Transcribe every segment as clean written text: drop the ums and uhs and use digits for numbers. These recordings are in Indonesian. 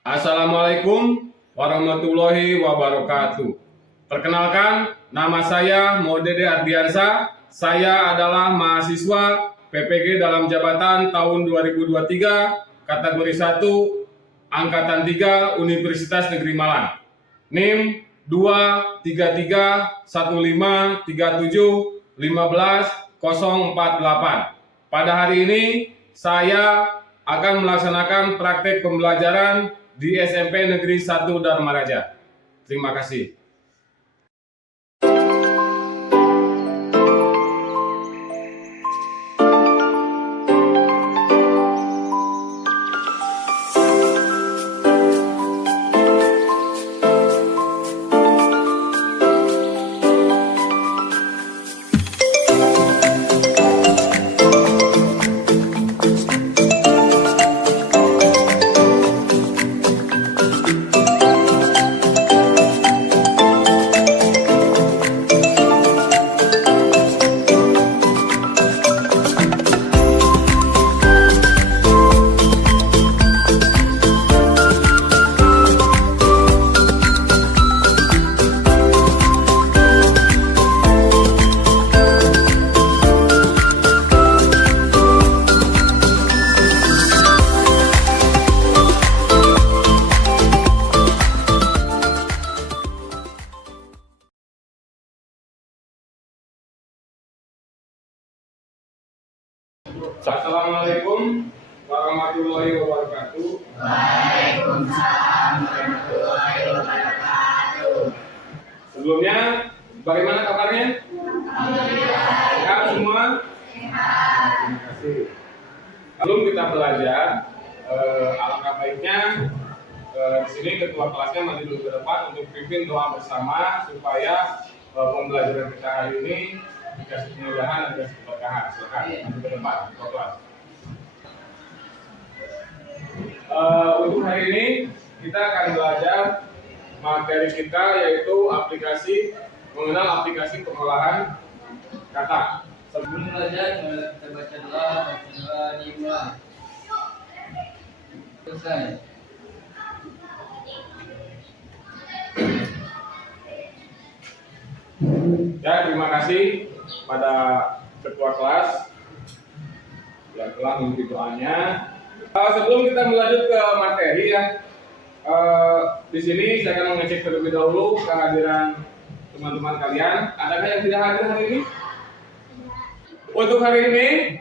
Assalamualaikum warahmatullahi wabarakatuh. Perkenalkan, nama saya Modede Ardiansa. Saya adalah mahasiswa PPG dalam jabatan tahun 2023, kategori 1, Angkatan 3, Universitas Negeri Malang. NIM 2331537154048. Pada hari ini saya akan melaksanakan praktek pembelajaran di SMP Negeri 1 Dharma Raja. Terima kasih. Assalamualaikum warahmatullahi wabarakatuh. Waalaikumsalam warahmatullahi wabarakatuh. Sebelumnya, bagaimana kabarnya? Alhamdulillah. Sehat semua? Sehat. Terima kasih. Sebelum kita belajar, alangkah baiknya di sini ketua kelasnya maju dulu ke depan untuk pimpin doa bersama supaya pembelajaran kita hari ini dikasih kemudahan dan dikasih keberkahan. Silakan maju ke depan, ketua kelas. Untuk hari ini kita akan belajar materi kita yaitu mengenal aplikasi pengolahan kata. Sebelum belajar, kita baca doa dimulai. Selesai. Ya, terima kasih pada ketua kelas yang telah mengikuti doanya. Sebelum kita melanjut ke materi ya, di sini saya akan mengecek terlebih dahulu kehadiran teman-teman kalian. Adakah yang tidak hadir hari ini? Untuk hari ini,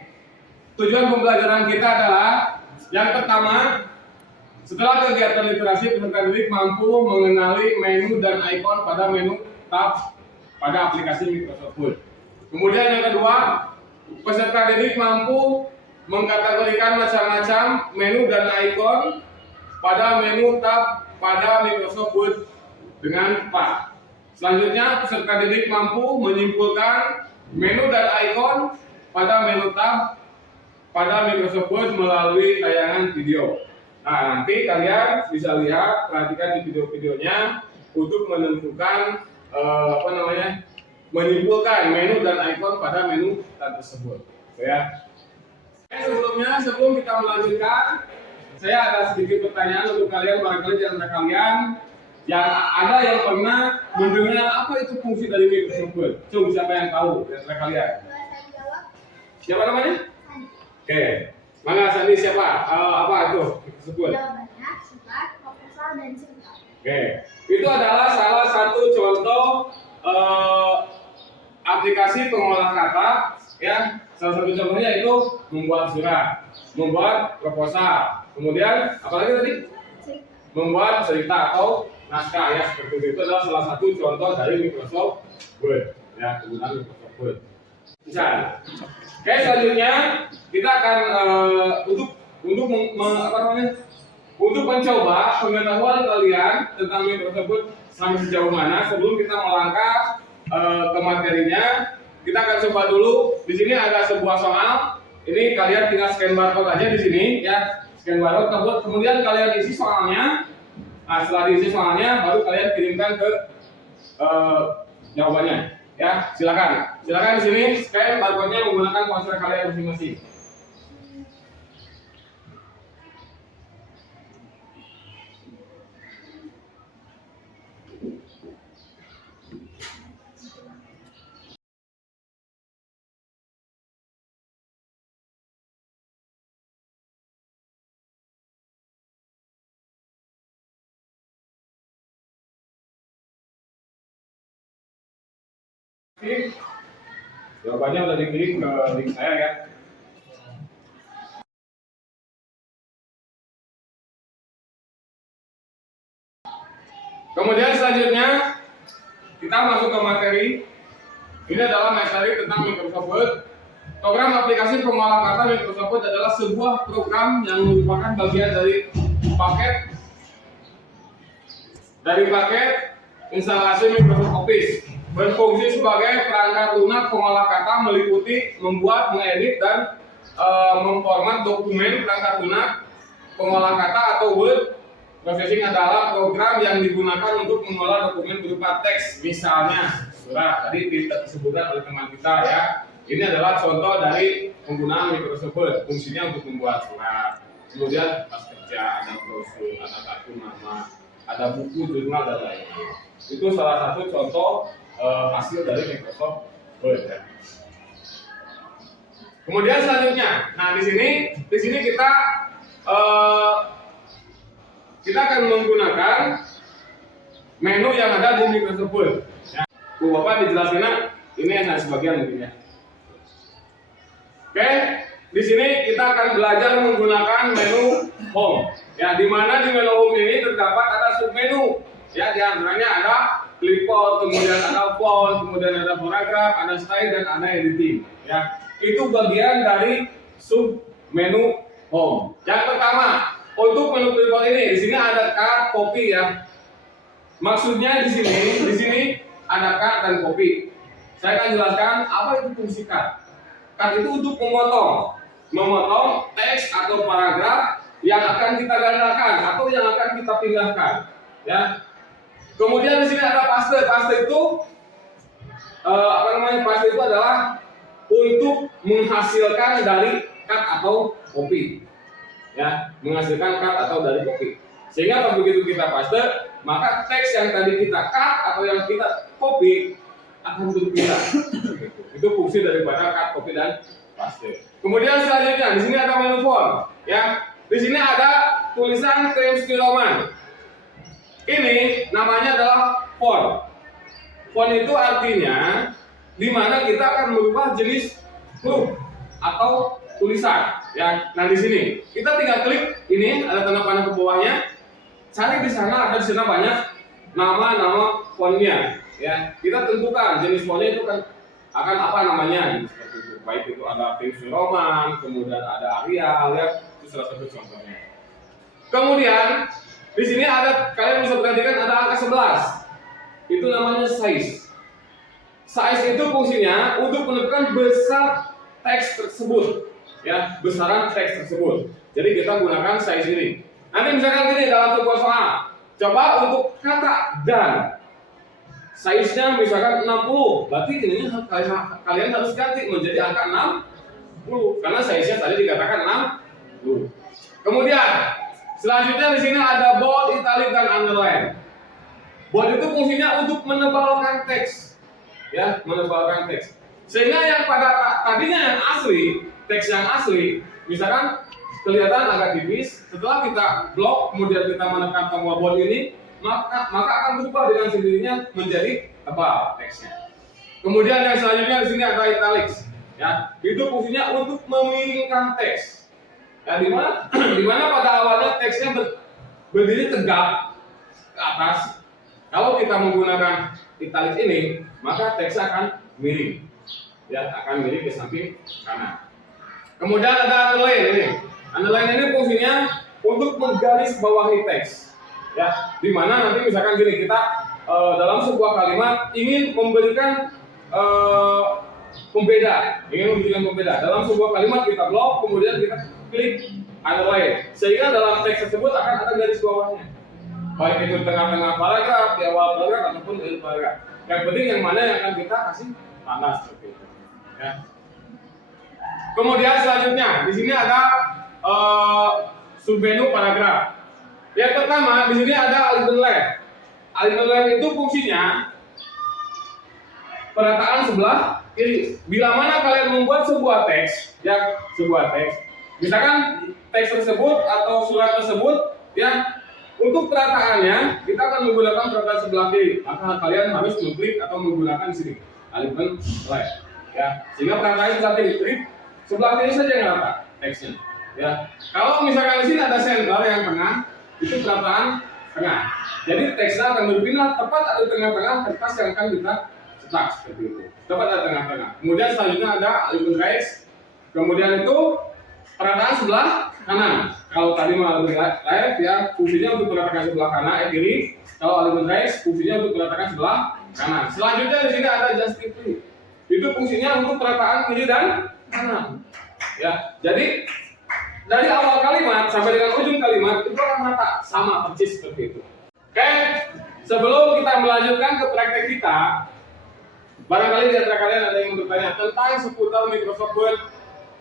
tujuan pembelajaran kita adalah yang pertama, setelah kegiatan literasi, peserta didik mampu mengenali menu dan ikon pada menu tab pada aplikasi Microsoft Word. Kemudian yang kedua, peserta didik mampu mengkategorikan macam-macam menu dan ikon pada menu tab pada Microsoft Word dengan cepat. Selanjutnya, peserta didik mampu menyimpulkan menu dan ikon pada menu tab pada Microsoft Word melalui tayangan video. Nah, nanti kalian bisa lihat, perhatikan di video-videonya untuk menentukan menyimpulkan menu dan ikon pada menu tab tersebut. Ya. Sebelum kita melanjutkan, saya ada sedikit pertanyaan untuk kalian, barangkali di antara kalian yang ada yang pernah mendengar apa itu fungsi dari Microsoft Word. Coba siapa yang tahu di antara kalian? Siapa namanya? Oke. Mana Sandi siapa? Apa itu Microsoft Word? Jawabannya sifat, proposal, dan cerita. Oke. Itu adalah salah satu contoh aplikasi pengolah kata ya. Salah satu contohnya itu membuat surat, membuat proposal, kemudian apalagi tadi? Membuat cerita atau naskah ya, seperti itu adalah salah satu contoh dari Microsoft Word ya, penggunaan Microsoft Word. Misalnya, oke, selanjutnya kita akan untuk mencoba pengetahuan kalian tentang Microsoft Word sampai sejauh mana. Sebelum kita melangkah ke materinya, kita akan coba dulu. Di sini ada sebuah soal. Ini kalian tinggal scan barcode aja di sini ya, scan barcode. Kemudian kalian isi soalnya. Nah, setelah diisi soalnya, baru kalian kirimkan ke jawabannya. Ya, silakan di sini scan barcode-nya menggunakan ponsel kalian masing-masing. Jawabannya udah dikirim ke link saya ya. Kemudian selanjutnya kita masuk ke materi. Ini adalah materi tentang Microsoft Word. Program aplikasi pengolah kata Microsoft Word adalah sebuah program yang merupakan bagian dari paket instalasi Microsoft Office. Berfungsi sebagai perangkat lunak pengolah kata meliputi membuat, mengedit, dan memformat dokumen. Perangkat lunak pengolah kata atau Word processing adalah program yang digunakan untuk mengolah dokumen berupa teks, misalnya surat. Tadi disebutkan oleh teman kita ya. Ini adalah contoh dari penggunaan Microsoft Word. Fungsinya untuk membuat surat. Kemudian pas kerja ada brosur, ada kartu nama, ada buku, jurnal, dan lain-lain. Itu salah satu contoh hasil dari Microsoft Word ya. Kemudian selanjutnya, nah di sini kita akan menggunakan menu yang ada di Microsoft Word. Ya. Bu Bapak dijelasin, ini hanya sebagian mungkin ya. Oke, di sini kita akan belajar menggunakan menu Home. Ya, di mana di menu Home ini terdapat ada submenu. Ya, di antaranya ada clipboard, kemudian ada font, kemudian ada paragraf, ada style, dan ada editing. Ya, itu bagian dari submenu Home. Yang pertama, untuk menu clipboard ini, di sini ada cut, copy ya. Maksudnya di sini ada cut dan copy. Saya akan jelaskan apa itu fungsi cut. Cut itu untuk memotong teks atau paragraf yang akan kita gandakan atau yang akan kita pindahkan. Ya. Kemudian di sini ada paste. Paste itu paste itu adalah untuk menghasilkan dari cut atau copy. Ya, menghasilkan cut atau dari copy. Sehingga begitu kita paste, maka teks yang tadi kita cut atau yang kita copy akan berpindah. Itu fungsi daripada cut, copy, dan paste. Kemudian selanjutnya di sini ada menu font. Ya, di sini ada tulisan Times New Roman. Ini namanya adalah font. Font itu artinya di mana kita akan merubah jenis huruf atau tulisan. Ya, nah di sini kita tinggal klik ini ada tanda panah ke bawahnya. Cari di sana, ada di sana banyak nama-nama fontnya. Ya, kita tentukan jenis fontnya itu kan akan apa namanya seperti itu. Baik itu ada Times New Roman, kemudian ada Arial ya, itu salah satu contohnya. Kemudian di sini ada, kalian bisa perhatikan ada angka 11. Itu namanya size. Size itu fungsinya untuk menentukan besar teks tersebut. Ya, besaran teks tersebut. Jadi kita gunakan size ini. Nanti misalkan gini dalam sebuah soal, coba untuk kata dan size-nya misalkan 60, berarti ini kalian harus ganti menjadi angka 60 karena size-nya tadi dikatakan 60. Kemudian selanjutnya di sini ada bold, italic, dan underline. Bold itu fungsinya untuk menebalkan teks, ya, menebalkan teks. Sehingga yang pada tadinya yang asli, teks yang asli, misalkan kelihatan agak tipis. Setelah kita blok, kemudian kita menekan tombol bold ini, maka akan berubah dengan sendirinya menjadi tebal teksnya. Kemudian yang selanjutnya di sini ada italics. Ya, itu fungsinya untuk memiringkan teks. Ya, di mana pada awalnya teksnya berdiri tegak ke atas. Kalau kita menggunakan italics ini, maka teksnya akan miring. Ya, akan miring ke samping kanan. Kemudian ada underline ini. Underline ini fungsinya untuk menggaris bawahi teks. Ya, di mana nanti misalkan gini, kita dalam sebuah kalimat ingin memberikan pembeda, dalam sebuah kalimat kita blok, kemudian kita klik underline, sehingga dalam teks tersebut akan ada garis bawahnya, baik itu tengah-tengah paragraf, di awal paragraf ataupun di akhir paragraf. Yang penting yang mana yang akan kita kasih tanda seperti itu. Ya. Kemudian selanjutnya di sini ada submenu paragraf. Yang pertama di sini ada alignment left. Alignment left itu fungsinya perataan sebelah kiri. Bila mana kalian membuat sebuah teks, ya sebuah teks, misalkan teks tersebut atau surat tersebut, ya untuk perataannya kita akan menggunakan perataan sebelah kiri. Maka kalian harus mengklik atau menggunakan di sini. alif dan lam. Ya, sehingga perhatian sebelah kiri, sebelah kiri saja yang rata teksnya. Ya, kalau misalkan di sini ada senter yang tengah, itu perhatian tengah. Jadi teksnya akan berpindah tepat ada di tengah-tengah kertas yang akan kita cetak seperti itu. Tepat ada tengah-tengah. Kemudian selanjutnya ada alif dan lam. Kemudian itu perhatian sebelah kanan. Kalau tadi mau alif dan lam, ya fungsinya untuk perhatikan sebelah kanan, kiri. Kalau alif dan lam, fungsinya untuk perhatikan sebelah kanan. Selanjutnya di sini ada justify. Itu fungsinya untuk perkataan kiri dan kanan. Ya, jadi dari awal kalimat sampai dengan ujung kalimat itu akan rata, sama persis seperti itu. Oke, sebelum kita melanjutkan ke praktek kita, barangkali di antara kalian ada yang bertanya tentang seputar Microsoft Word.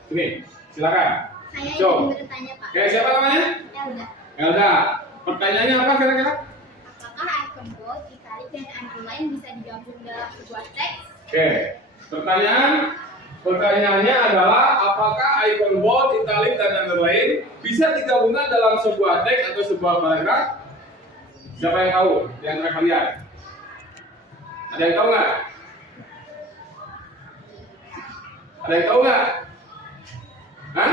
Ini, silakan. Saya Coba. ingin bertanya, Pak. Oke, siapa namanya? Ya udah. Elda. Pertanyaannya apa kira-kira? Apakah icon bold, italic, dan underline bisa digabung dalam sebuah teks? Oke, pertanyaannya adalah apakah icon bold, italic, dan underline bisa digabungkan dalam sebuah teks atau sebuah paragraf? Siapa yang tahu di antara kalian? Ada yang tahu nggak? Ada yang tahu nggak? Hah?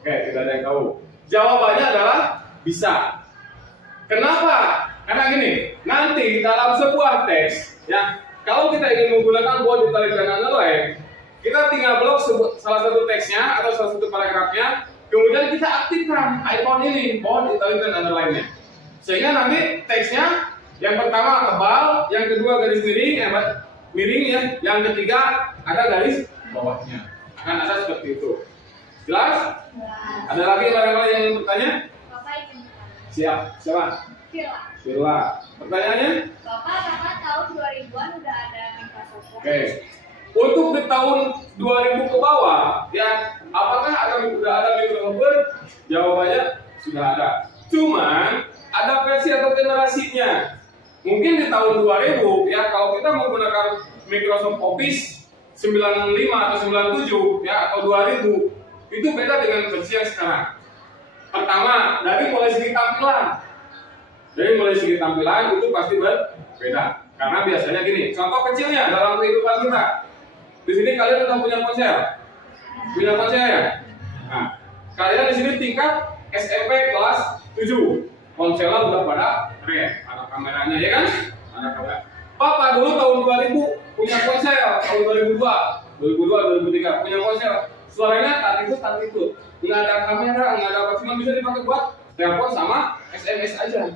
Oke, tidak ada yang tahu. Jawabannya adalah bisa. Kenapa? Karena gini, nanti dalam sebuah teks, ya, kalau kita ingin menggunakan bold, italic, dan underline, kita tinggal blok salah satu teksnya atau salah satu paragrafnya, kemudian kita aktifkan icon ini, bold, italic, dan underline-nya. Sehingga nanti teksnya yang pertama tebal, yang kedua garis miring ya, yang ketiga ada garis bawahnya. Akan ada seperti itu. Jelas? Ada lagi barangkali yang bertanya? Bapak ingin bertanya. Siap. Siapa? Villa. Sila. Pertanyaannya? Bapak tahun 2000-an udah ada Microsoft Word. Oke. Untuk di tahun 2000 ke bawah, ya, apakah sudah ada Microsoft Word? Jawabannya sudah ada. Cuman ada versi atau generasinya. Mungkin di tahun 2000, ya, kalau kita menggunakan Microsoft Office 95 atau 97, ya, atau 2000, itu beda dengan versi yang sekarang. Pertama, dari mulai segi tampilan. Dari mulai segi tampilan itu pasti berbeda. Karena biasanya gini, contoh kecilnya dalam kehidupan kita. Di sini kalian sudah punya ponsel. Punya ponsel ya? Nah, kalian di sini tingkat SMP kelas 7. Ponselnya udah pada keren, ada kameranya ya kan? Ada kamera. Papa dulu tahun 2000 punya ponsel, tahun 2002, 2003 punya ponsel. Suaranya tak itu. Nggak ada kamera, nggak ada apa, cuma bisa dipakai buat telepon sama SMS aja.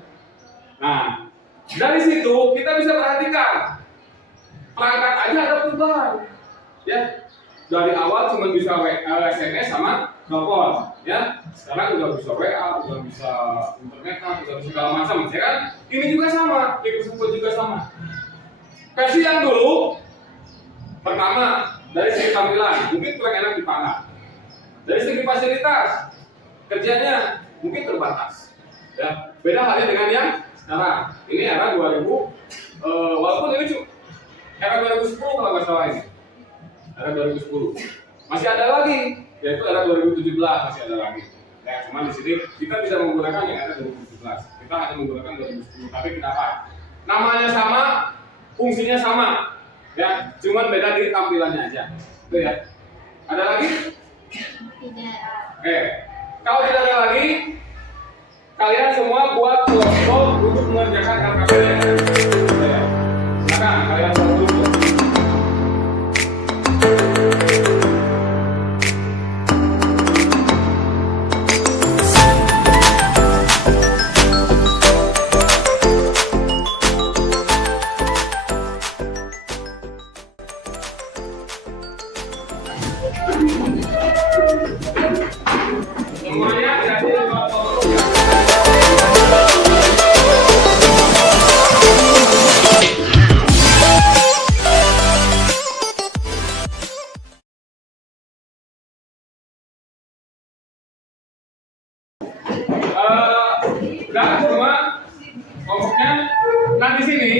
Nah, dari situ kita bisa perhatikan perangkat aja ada perubahan, ya. Dari awal cuma bisa SMS sama telepon, ya. Sekarang udah bisa WA, udah bisa internet, udah bisa segala macam, ya kan? Ini juga sama, Microsoft juga sama. Versi yang dulu, pertama dari segi tampilan mungkin kurang enak dipandang. Dari segi fasilitas kerjanya mungkin terbatas. Ya, beda halnya dengan yang sekarang. Ini era 2000, walaupun ini era 2010 kalau nggak salah ini. Era 2010. Masih ada lagi, yaitu era 2017 masih ada lagi. Ya, cuma di sini kita bisa menggunakan yang era 2017. Kita hanya menggunakan 2010. Tapi kenapa? Namanya sama, fungsinya sama. Ya, cuman beda di tampilannya aja. Itu ya. Ada lagi? Tidak. Oke. Kalau tidak ada lagi, kalian semua buat kelompok untuk mengerjakan LKPD. Ya. Silakan kalian buat dulu. Semuanya tidak boleh dan cuma kelompoknya. Nah di sini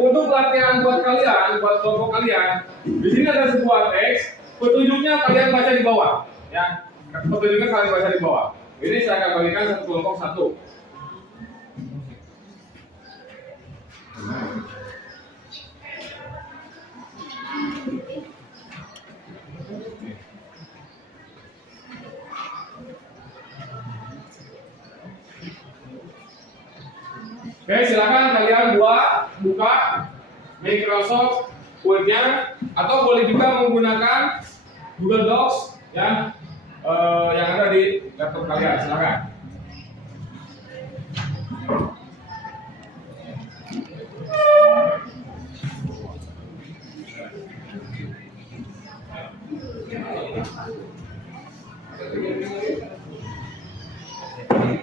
untuk latihan buat kalian, buat kelompok kalian, di sini ada sebuah teks. Petunjuknya kalian baca di bawah, ya. Petunjuknya kalian baca di bawah. Ini saya akan bagikan satu kelompok satu. Oke, silakan kalian buka Microsoft Word-nya atau boleh juga menggunakan Google Docs ya, yang ada di laptop kalian. Silakan.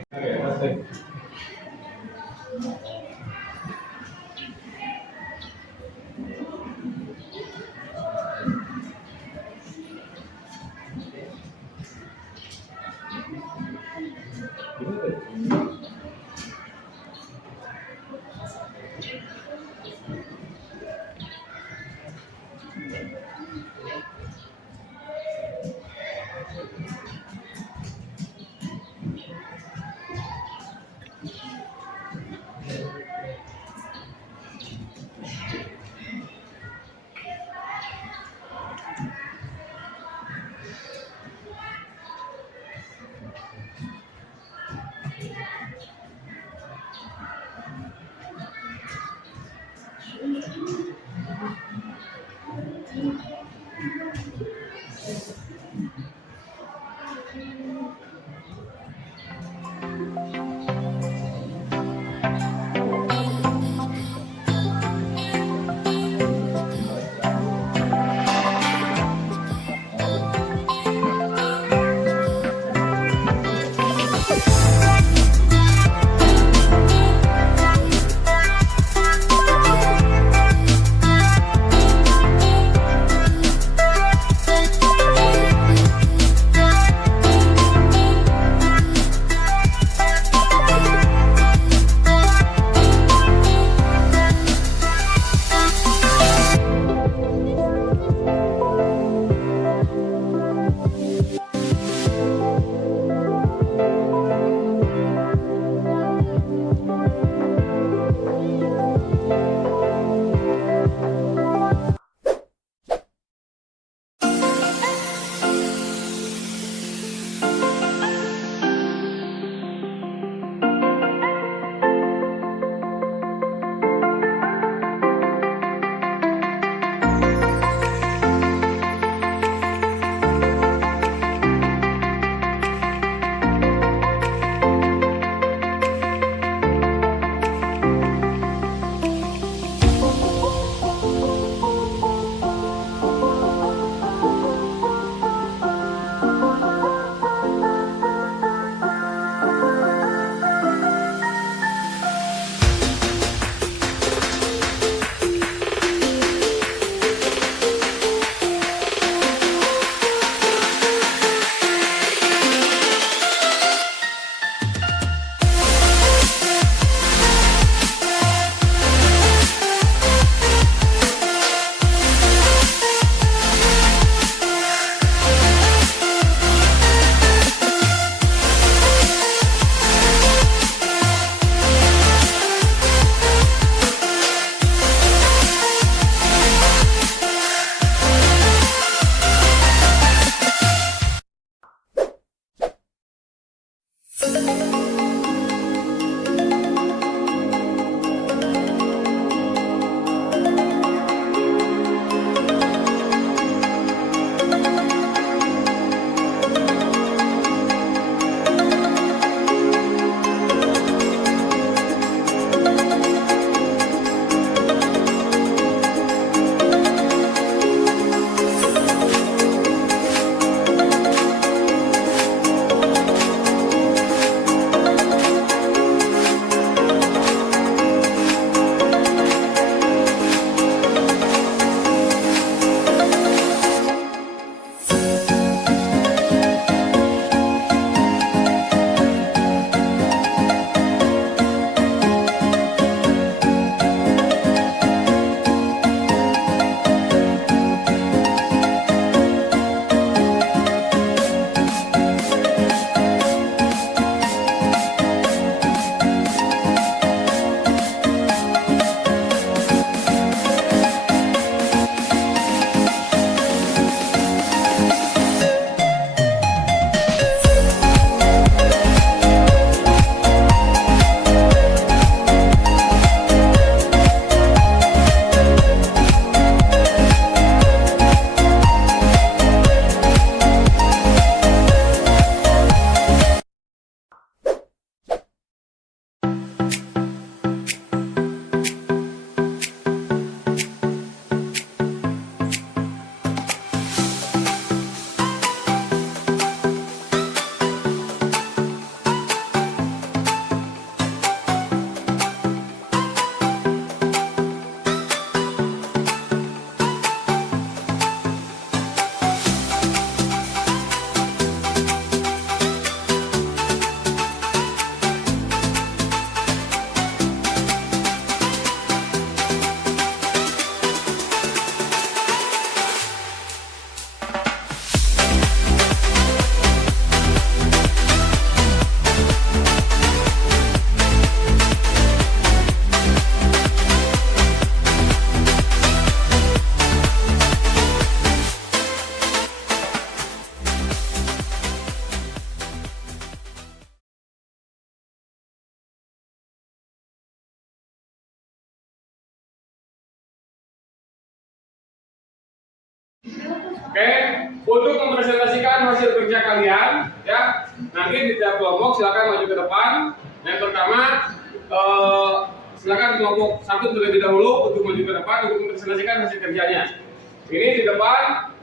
Oke, testing. Oke, untuk mempresentasikan hasil kerja kalian, ya, nanti di tiap kelompok silakan maju ke depan. Yang pertama, silakan kelompok satu terlebih dahulu untuk maju ke depan untuk mempresentasikan hasil kerjanya. Ini di depan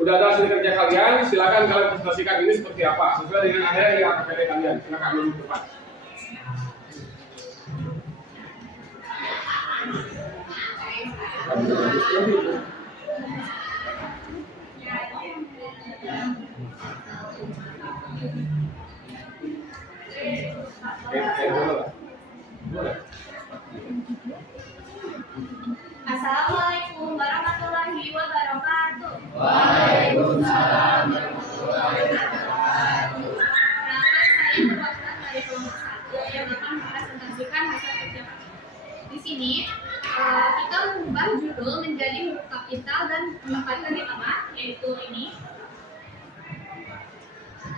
udah ada hasil kerja kalian, silakan kalian presentasikan ini seperti apa sesuai dengan area yang KPD kalian. Silakan maju ke depan. Assalamualaikum warahmatullahi wabarakatuh. Waalaikumsalam warahmatullahi wabarakatuh. Kenalkan saya perwakilan dari kelompok 1 yang akan mempresentasikan hasil kerja kami. Di sini kita mengubah judul menjadi huruf kapital dan menempatkan di tengah, yaitu ini,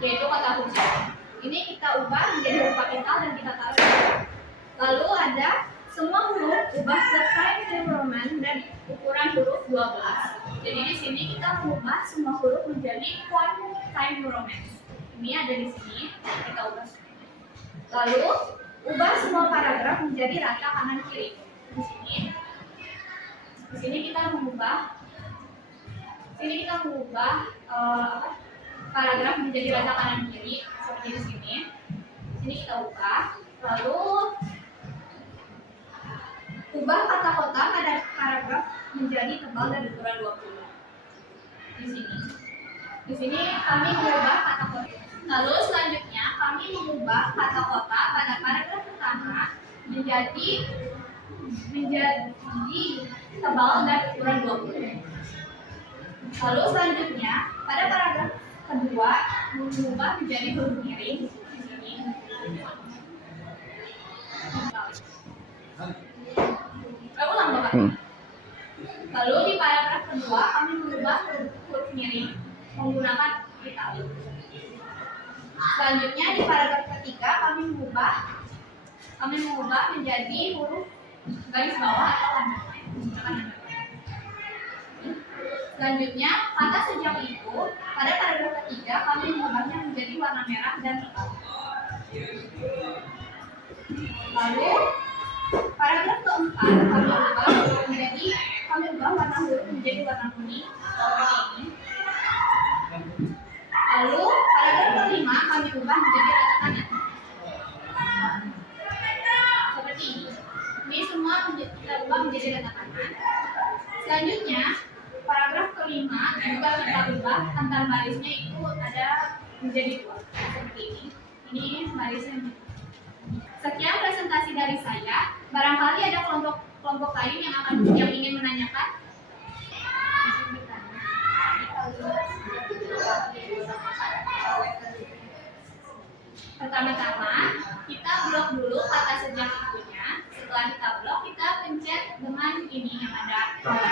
yaitu kata kunci. Ini kita ubah menjadi huruf kapital dan kita taruh di tengah. Lalu ada semua huruf ubah ke Times New Roman dan ukuran huruf 12. Jadi di sini kita mengubah semua huruf menjadi font Times New Roman. Ini ada di sini, kita ubah. Lalu ubah semua paragraf menjadi rata kanan kiri. Di sini kita mengubah paragraf menjadi rata kanan kiri seperti di sini. Sini kita ubah. Lalu ubah kata kotak pada paragraf menjadi tebal dan ukuran 20. Di sini kami mengubah kata kotak. Lalu selanjutnya kami mengubah kata kotak pada paragraf pertama menjadi tebal dan ukuran 20. Lalu selanjutnya pada paragraf kedua mengubah menjadi huruf miring di sini. Ulang Bapak. Lalu di paragraf kedua kami mengubah huruf miring menggunakan italik. Selanjutnya di paragraf ketiga kami mengubah menjadi huruf garis bawah atau underline menggunakan underline. Selanjutnya kata sejak itu pada paragraf ketiga kami mengubahnya menjadi warna merah dan hitam. Lalu paragraf keempat kami ubah warna huruf menjadi warna kuning seperti ini. Lalu paragraf kelima kami ubah menjadi rata kanan seperti ini. Ini semua kita ubah menjadi rata kanan. Selanjutnya paragraf kelima juga kita ubah antar barisnya itu ada menjadi 2 seperti ini. Ini barisnya. Sekian presentasi dari saya. Barangkali ada kelompok lain yang ingin menanyakan. Pertama-tama kita blok dulu kata sejak itunya. Setelah kita blok, kita pencet dengan ini yang ada color.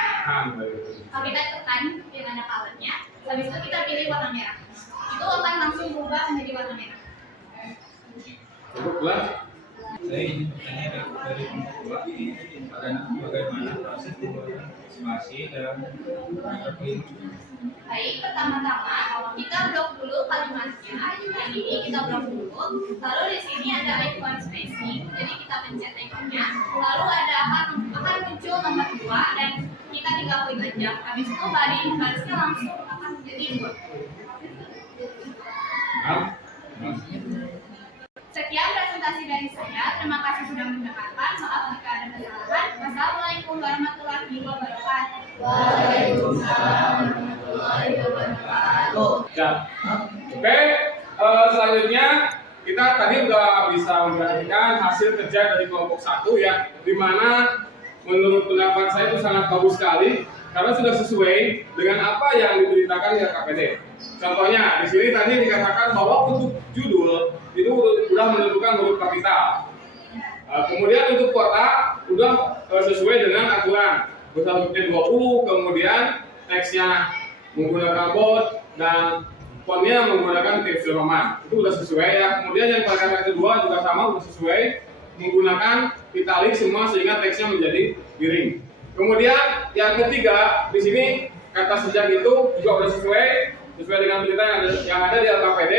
Kalau kita tekan yang ada colornya, habis itu kita pilih warna merah. Itu akan langsung berubah menjadi warna merah. Cukup lah. Saya ingin bertanya dari kelompok 2, bagaimana proses pembuatan estimasi dalam paragraf ini? Baik, pertama-tama kita blok dulu kalimatnya. Yang ini kita blok dulu. Lalu di sini ada icon spacing, jadi kita pencet iconnya. Lalu akan muncul nomor 2 dan kita tinggal klik aja. Habis itu barisnya langsung akan menjadi 2. Sekian presentasi dari saya. Terima kasih sudah mendengarkan. Maaf jika ada kesalahan. Wassalamualaikum warahmatullahi wabarakatuh. Waalaikumsalam warahmatullahi wabarakatuh. Ya. Oke, selanjutnya kita tadi udah bisa memperhatikan hasil kerja dari kelompok 1 ya, di mana menurut pendapat saya itu sangat bagus sekali karena sudah sesuai dengan apa yang diberitakan di KPD. Contohnya di sini tadi dikatakan bahwa untuk judul itu sudah menentukan huruf kapital. Kemudian untuk kota sudah sesuai dengan aturan. Hurufnya 20, kemudian teksnya menggunakan bold dan fontnya menggunakan Times New Roman. Itu sudah sesuai ya. Kemudian yang paragraf kedua juga sama, sudah sesuai menggunakan italic semua sehingga teksnya menjadi miring. Kemudian yang ketiga di sini kata sejak itu juga udah sesuai dengan berita yang ada di LKPD.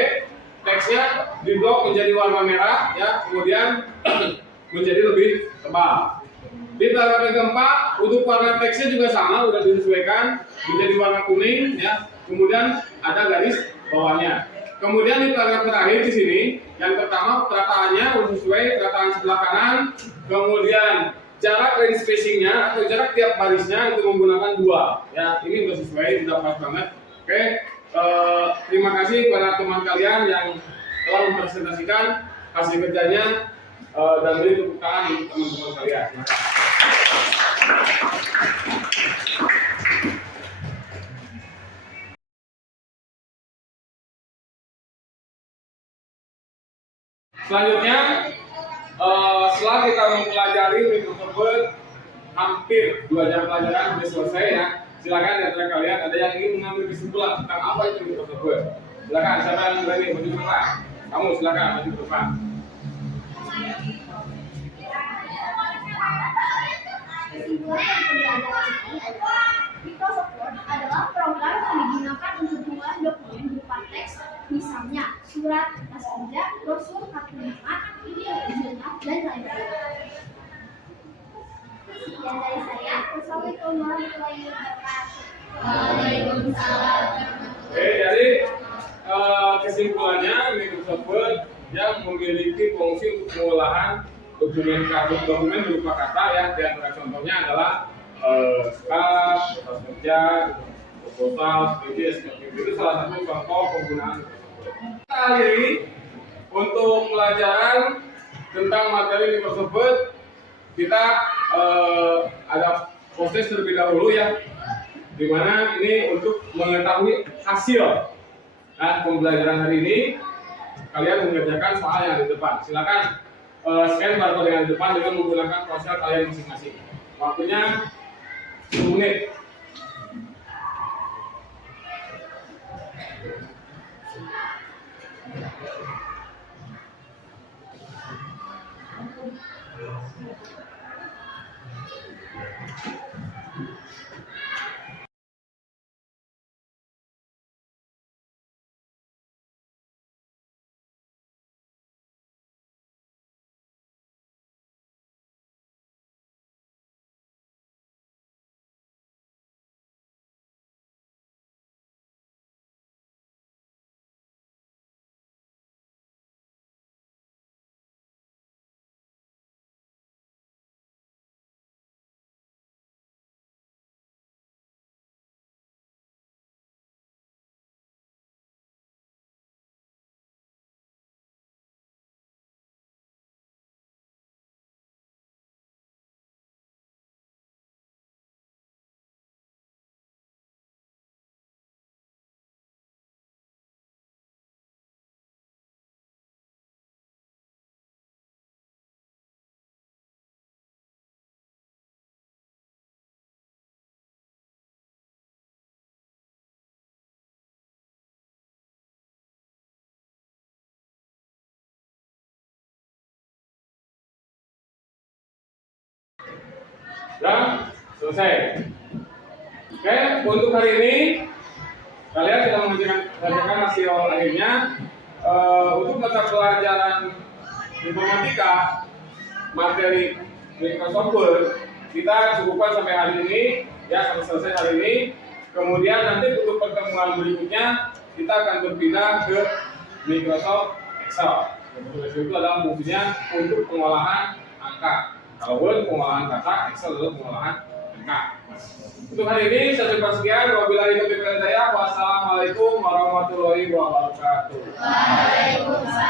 Teksnya di blok menjadi warna merah, ya, kemudian menjadi lebih tebal. Di paragraf yang keempat, untuk warna teksnya juga sama, udah disesuaikan menjadi warna kuning, ya. Kemudian ada garis bawahnya. Kemudian di paragraf terakhir di sini, yang pertama perataannya udah sesuai, perataan sebelah kanan. Kemudian jarak range spacingnya atau jarak tiap barisnya itu menggunakan 2. Ya, ini udah sesuai, udah pas banget. Oke, terima kasih kepada teman kalian yang telah mempresentasikan hasil kerjanya dan beri tepuk tangan untuk teman-teman kalian. Selanjutnya, setelah kita mempelajari Microsoft Word hampir 2 jam pelajaran sudah selesai, ya. Silakan di antara kalian ada yang ingin mengambil kesimpulan tentang apa itu Microsoft Word. Silakan, siapa yang berani maju ke depan? Kamu silakan maju ke depan. Kesimpulan dari pembelajaran ini adalah Microsoft Word adalah program yang digunakan untuk mengolah dokumen berupa teks, misalnya surat, kertas kerja, brosur, kartu nikmat, video, jurnal, dan lain-lain. Sekian dari saya. Wassalamualaikum warahmatullahi wabarakatuh. Waalaikumsalam. Oke, jadi kesimpulannya Microsoft Word yang memiliki fungsi untuk pengolahan dokumen berupa kata, ya. Di antara contohnya adalah sketch, kertas kerja, proposal, skripsi, seperti itu. Salah satu contoh penggunaan. Kali ini untuk pelajaran tentang materi Microsoft Word kita ada proses terlebih dahulu, ya, dimana ini untuk mengetahui hasil pembelajaran hari ini. Kalian mengerjakan soal yang ada di depan. Silakan scan barcode yang di depan dengan menggunakan ponsel kalian masing-masing. Waktunya 10 menit. Sudah selesai. Oke, untuk hari ini kalian sudah mengerjakan hasil akhirnya. Untuk mata pelajaran informatika materi Microsoft Word kita cukupkan sampai hari ini, ya, sampai selesai hari ini. Kemudian nanti untuk pertemuan berikutnya kita akan berpindah ke Microsoft Excel. Microsoft Excel itu adalah fungsinya untuk pengolahan angka. Kalau Word pengolahan kata, Excel adalah pengolahan angka. Untuk hari ini saya cukupkan sekian. Wabillahi taufiq wal hidayah. Wassalamualaikum warahmatullahi wabarakatuh. Waalaikumsalam.